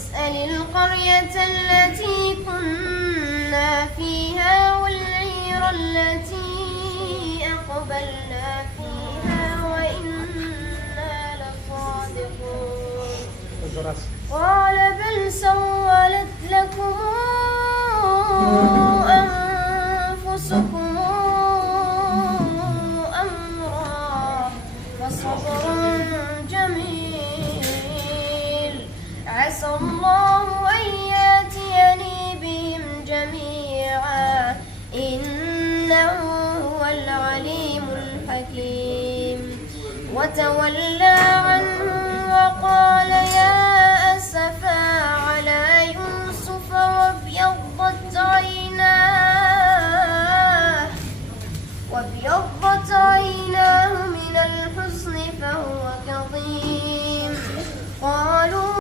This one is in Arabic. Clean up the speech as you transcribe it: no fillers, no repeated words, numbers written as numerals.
واسأل القرية التي كنا فيها والعير التي أقبلنا فيها وإنا لصادقون قال بل سولت لكم أنفسكم أمرا فصبر جميل عسى الله